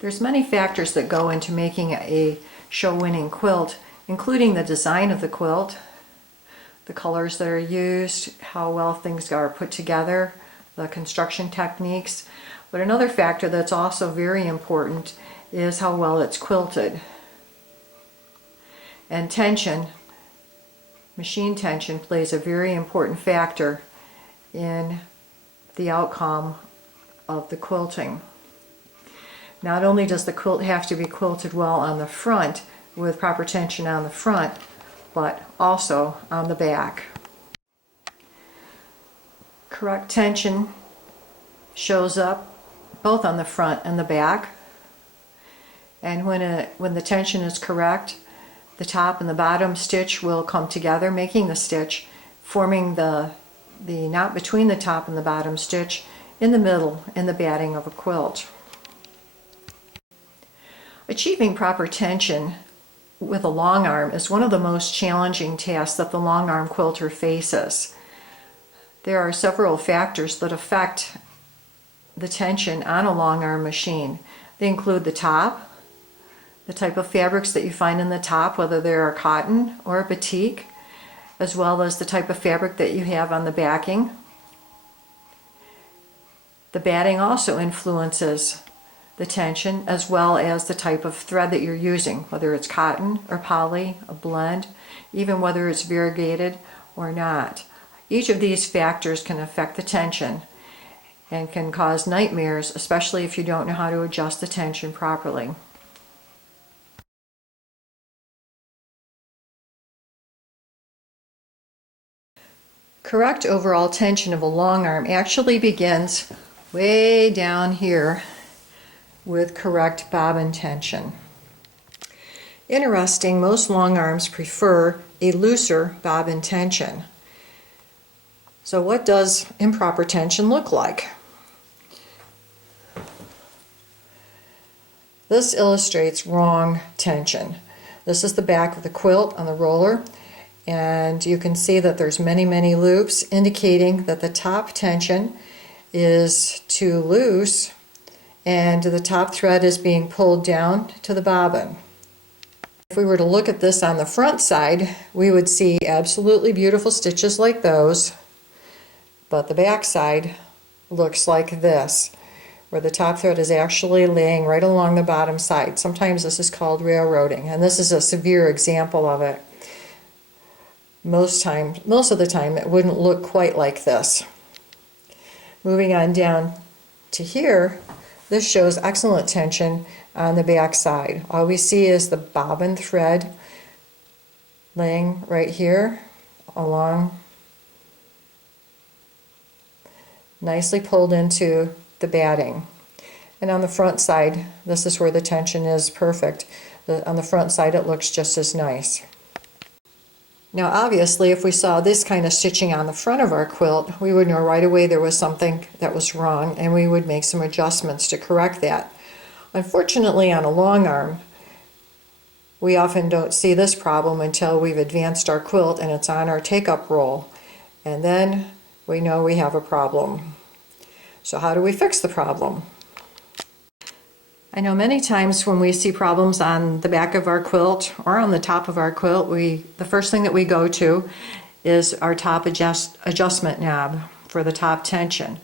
There's many factors that go into making a show-winning quilt, including the design of the quilt, the colors that are used, how well things are put together, the construction techniques. But another factor that's also very important is how well it's quilted. And tension, machine tension, plays a very important factor in the outcome of the quilting. Not only does the quilt have to be quilted well on the front with proper tension on the front, but also on the back. Correct tension shows up both on the front and the back, and when the tension is correct, the top and the bottom stitch will come together, making the stitch, forming the knot between the top and the bottom stitch in the middle in the batting of a quilt. Achieving proper tension with a long arm is one of the most challenging tasks that the long arm quilter faces. There are several factors that affect the tension on a long arm machine. They include the top, the type of fabrics that you find in the top, whether they're cotton or batik, as well as the type of fabric that you have on the backing. The batting also influences the tension, as well as the type of thread that you're using, whether it's cotton or poly, a blend, even whether it's variegated or not. Each of these factors can affect the tension and can cause nightmares, especially if you don't know how to adjust the tension properly. Correct overall tension of a long arm actually begins way down here with correct bobbin tension. Interesting, most long arms prefer a looser bobbin tension. So what does improper tension look like? This illustrates wrong tension. This is the back of the quilt on the roller, and you can see that there's many loops indicating that the top tension is too loose and the top thread is being pulled down to the bobbin. If we were to look at this on the front side, we would see absolutely beautiful stitches like those, but the back side looks like this, where the top thread is actually laying right along the bottom side. Sometimes this is called railroading, and this is a severe example of it. Most of the time it wouldn't look quite like this. Moving on down to here, this shows excellent tension on the back side. All we see is the bobbin thread laying right here along, nicely pulled into the batting. And on the front side, this is where the tension is perfect. On the front side it looks just as nice. Now obviously if we saw this kind of stitching on the front of our quilt, we would know right away there was something that was wrong, and we would make some adjustments to correct that. Unfortunately, on a long arm, we often don't see this problem until we've advanced our quilt and it's on our take-up roll, and then we know we have a problem. So how do we fix the problem? I know many times when we see problems on the back of our quilt or on the top of our quilt, the first thing that we go to is our top adjustment knob for the top tension.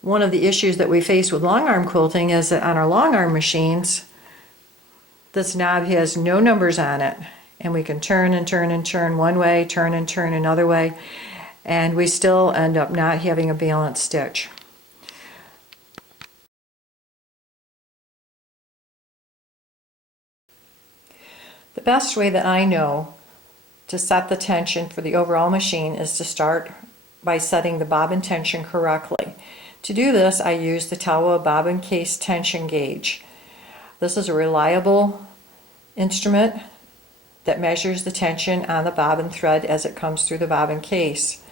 One of the issues that we face with long arm quilting is that on our long arm machines, this knob has no numbers on it, and we can turn and turn and turn one way, turn and turn another way, and we still end up not having a balanced stitch. The best way that I know to set the tension for the overall machine is to start by setting the bobbin tension correctly. To do this, I use the Towa bobbin case tension gauge. This is a reliable instrument that measures the tension on the bobbin thread as it comes through the bobbin case.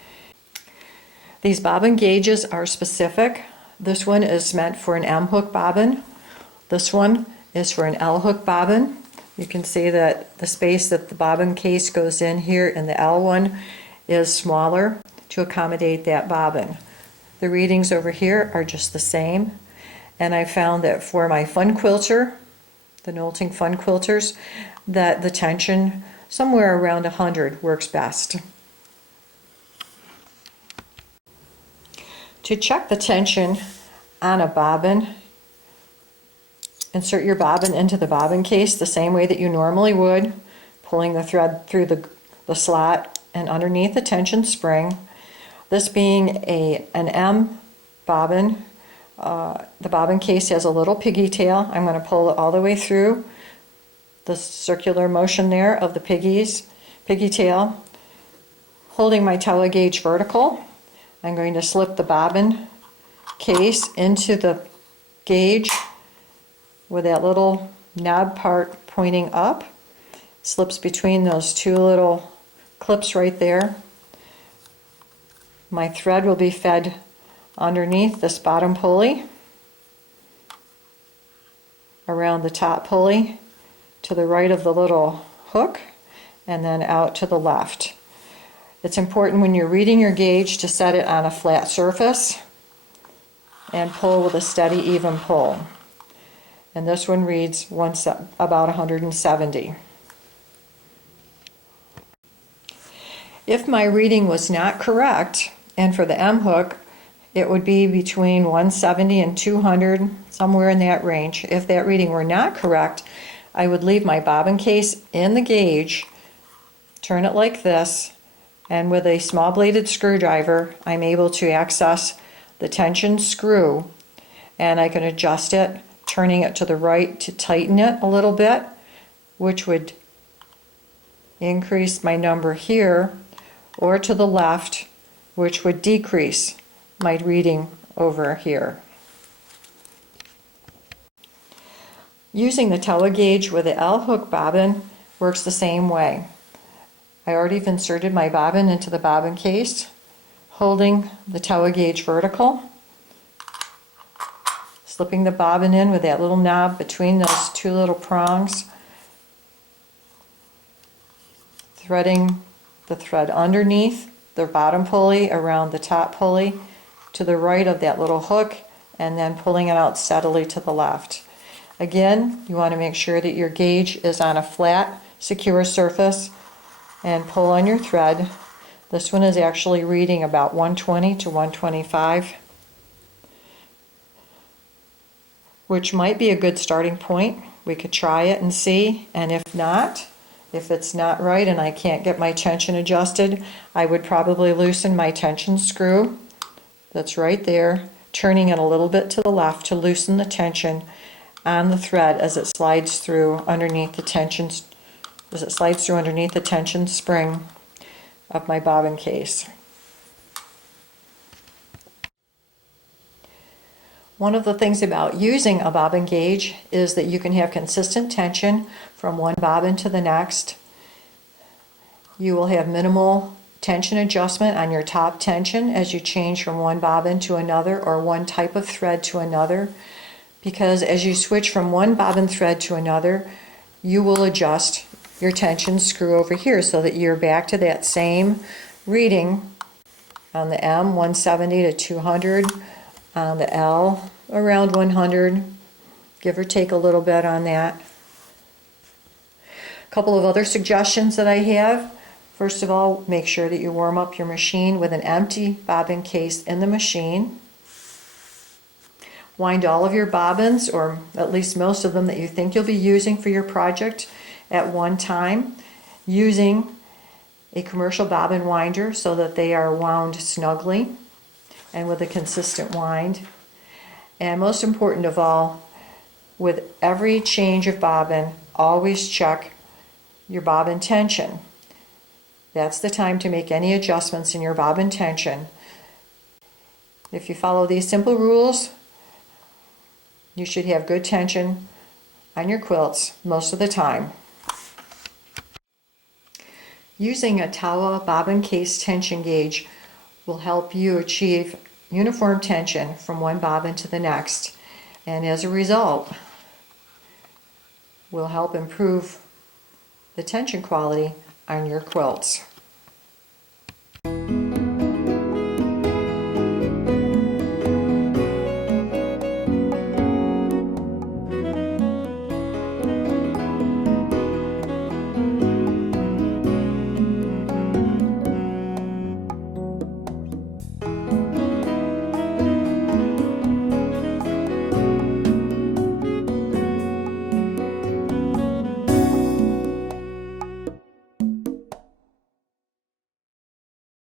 These bobbin gauges are specific. This one is meant for an M hook bobbin. This one is for an L hook bobbin. You can see that the space that the bobbin case goes in here in the L one is smaller to accommodate that bobbin. The readings over here are just the same, And I found that for my fun quilter, the Nolting Fun Quilters, that the tension somewhere around 100 works best. To check the tension on a bobbin, insert your bobbin into the bobbin case the same way that you normally would, pulling the thread through the slot and underneath the tension spring. This being an M bobbin, the bobbin case has a little piggy tail. I'm going to pull it all the way through the circular motion there of the piggy tail. Holding my Towa gauge vertical, I'm going to slip the bobbin case into the gauge with that little knob part pointing up. Slips between those two little clips right there. My thread will be fed underneath this bottom pulley, around the top pulley, to the right of the little hook, and then out to the left. It's important when you're reading your gauge to set it on a flat surface and pull with a steady, even pull. And this one reads about 170. If my reading was not correct, and for the M hook, it would be between 170 and 200, somewhere in that range. If that reading were not correct, I would leave my bobbin case in the gauge, turn it like this, and with a small bladed screwdriver, I'm able to access the tension screw, and I can adjust it, turning it to the right to tighten it a little bit, which would increase my number here, or to the left, which would decrease my reading over here. Using the Towa gauge with the L hook bobbin works the same way. I already have inserted my bobbin into the bobbin case, holding the Towa gauge vertical, slipping the bobbin in with that little knob between those two little prongs, threading the thread underneath the bottom pulley around the top pulley to the right of that little hook, and then pulling it out steadily to the left. Again, you want to make sure that your gauge is on a flat, secure surface, and pull on your thread. This one is actually reading about 120 to 125, which might be a good starting point. We could try it and see, and if not, if it's not right and I can't get my tension adjusted, I would probably loosen my tension screw that's right there, turning it a little bit to the left to loosen the tension on the thread as it slides through underneath the tension spring of my bobbin case. One of the things about using a bobbin gauge is that you can have consistent tension from one bobbin to the next. You will have minimal tension adjustment on your top tension as you change from one bobbin to another or one type of thread to another, because as you switch from one bobbin thread to another, you will adjust your tension screw over here so that you're back to that same reading on the M, 170 to 200, on the L, around 100, give or take a little bit on that. A couple of other suggestions that I have. First of all, make sure that you warm up your machine with an empty bobbin case in the machine. Wind all of your bobbins, or at least most of them that you think you'll be using for your project at one time, using a commercial bobbin winder so that they are wound snugly and with a consistent wind. And most important of all, with every change of bobbin, always check your bobbin tension. That's the time to make any adjustments in your bobbin tension. If you follow these simple rules, you should have good tension on your quilts most of the time. Using a Towa bobbin case tension gauge will help you achieve uniform tension from one bobbin to the next, and as a result will help improve the tension quality on your quilts.